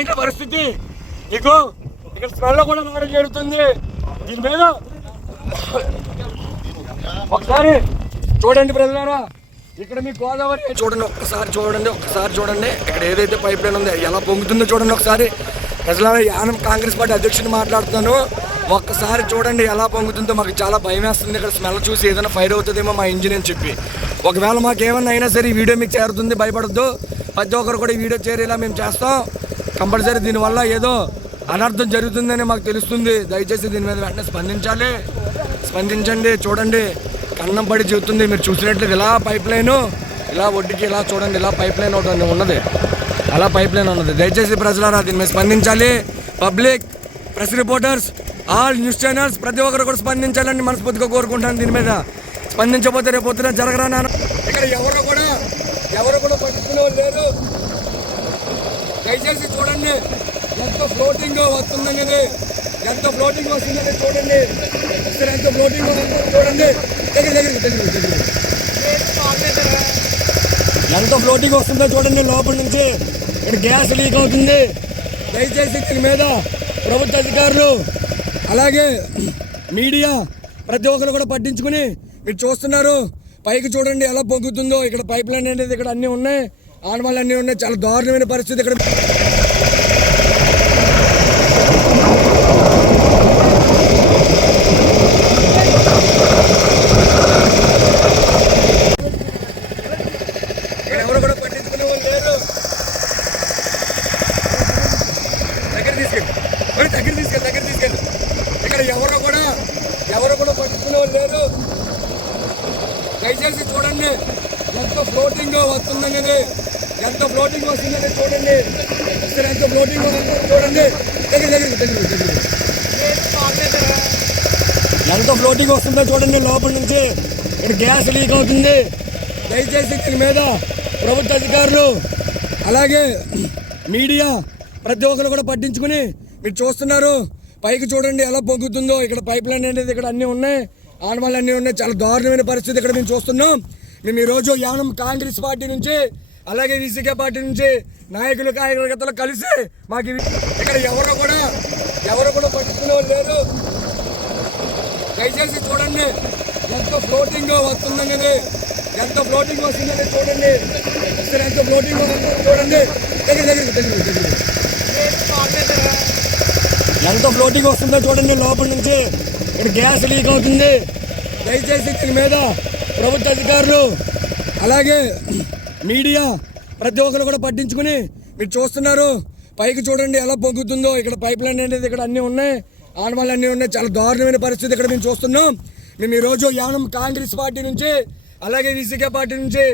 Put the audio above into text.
ఏంటి పరిస్థితి? నీకు ఇక్కడ స్మెల్ కూడా రావడం జరుగుతుంది. దీని మీద ఒకసారి చూడండి ప్రజలారా, ఇక్కడ మీ గోదావరి చూడండి, ఒక్కసారి చూడండి ఇక్కడ ఏదైతే పైప్ లైన్ ఉందో ఎలా పొంగుతుందో చూడండి ఒకసారి. ప్రజలారా, యానం కాంగ్రెస్ పార్టీ అధ్యక్షుని మాట్లాడుతున్నాను. ఒక్కసారి చూడండి ఎలా పొంగుతుందో. మాకు చాలా భయం వేస్తుంది ఇక్కడ స్మెల్ చూసి, ఏదైనా ఫైర్ అవుతుందేమో మా ఇంజిన్ అని చెప్పి. ఒకవేళ మాకు ఏమన్నా అయినా సరే ఈ వీడియో మీకు చేరుతుంది, భయపడద్దు. ప్రతి ఒక్కరు కూడా ఈ వీడియో చేరేలా మేము చేస్తాం కంపల్సరీ. దీనివల్ల ఏదో అనర్థం జరుగుతుందని మాకు తెలుస్తుంది. దయచేసి దీని మీద వెంటనే స్పందించండి. చూడండి, కన్నం పడి చెబుతుంది. మీరు చూసినట్లయితే ఇలా పైప్ లైన్ ఇలా ఒడ్డుకి ఇలా చూడండి, ఇలా పైప్ లైన్ ఒకటి ఉన్నది, అలా పైప్ లైన్ ఉన్నది. దయచేసి ప్రజలారా దీని మీద స్పందించాలి. Public, press reporters, all news channels ప్రతి ఒక్కరు కూడా స్పందించాలని మనస్ఫూర్తిగా కోరుకుంటాను. దీని మీద స్పందించకపోతే రేపు పొద్దున జరగరాను. ఇక్కడ ఎవరు కూడా పట్టుకునే లేరు. దయచేసి చూడండి ఎంత ఫ్లోటింగ్ వస్తుందనేది, ఎంత ఫ్లోటింగ్ వస్తుందని చూడండి. ఎంత ఫ్లోటింగ్ చూడండి, ఎంత ఫ్లోటింగ్ వస్తుందో చూడండి. లోపల నుంచి ఇక్కడ గ్యాస్ లీక్ అవుతుంది. దయచేసి దీని మీద ప్రభుత్వ అధికారులు అలాగే మీడియా ప్రతి ఒక్కరు కూడా పట్టించుకుని, మీరు చూస్తున్నారు పైకి చూడండి ఎలా పొంగుతుందో. ఇక్కడ పైప్ లైన్ అనేది ఇక్కడ అన్నీ ఉన్నాయి, ఆనవాళ్ళు అన్నీ ఉన్నాయి. చాలా దారుణమైన పరిస్థితి ఇక్కడ. ఎవరు కూడా పట్టించుకునే వాళ్ళు లేరు. దగ్గర తీసుకెళ్ళి ఇక్కడ ఎవరు కూడా పట్టించుకునే వాళ్ళు లేరు. దయచేసి చూడండి ఎంత ఫ్లోటింగ్ వస్తుందనేది, ఎంత ఫ్లోటింగ్ వస్తుందని చూడండి. ఎంత ఫ్లోటింగ్ చూడండి, ఎంత ఫ్లోటింగ్ వస్తుందో చూడండి. లోపల నుంచి ఇక్కడ గ్యాస్ లీక్ అవుతుంది. దయచేసి దీని మీద ప్రభుత్వ అధికారులు అలాగే మీడియా ప్రతి ఒక్కరు కూడా పట్టించుకుని, మీరు చూస్తున్నారు పైకి చూడండి ఎలా పొంగుతుందో. ఇక్కడ పైప్ లైన్ అనేది ఇక్కడ అన్నీ ఉన్నాయి, ఆనవాళ్ళు అన్నీ ఉన్నాయి. చాలా దారుణమైన పరిస్థితి ఇక్కడ మేము చూస్తున్నాం. మేము ఈరోజు యానం కాంగ్రెస్ పార్టీ నుంచి అలాగే విసికే పార్టీ నుంచి నాయకులు కార్యకర్తలు కలిసి మాకు ఇక్కడ ఎవరు కూడా పట్టించుకునే వాళ్ళు లేరు. దయచేసి చూడండి ఎంత ఫ్లోటింగ్ వస్తుందనేది, ఎంత ఫ్లోటింగ్ వస్తుందని చూడండి. ఎంత ఫ్లోటింగ్ చూడండి, ఎంత ఫ్లోటింగ్ వస్తుందో చూడండి. లోపల నుంచి ఇక్కడ గ్యాస్ లీక్ అవుతుంది. దయచేసి దీని మీద ప్రభుత్వ అధికారులు అలాగే మీడియా ప్రతి ఒక్కరు కూడా పట్టించుకుని, మీరు చూస్తున్నారు పైకి చూడండి ఎలా పొంగుతుందో. ఇక్కడ పైప్ లైన్ అనేది ఇక్కడ అన్నీ ఉన్నాయి, ఆనవాళ్ళు అన్నీ ఉన్నాయి. చాలా దారుణమైన పరిస్థితి ఇక్కడ మేము చూస్తున్నాం. మేము ఈరోజు యానం కాంగ్రెస్ పార్టీ నుంచి అలాగే విసికే పార్టీ నుంచి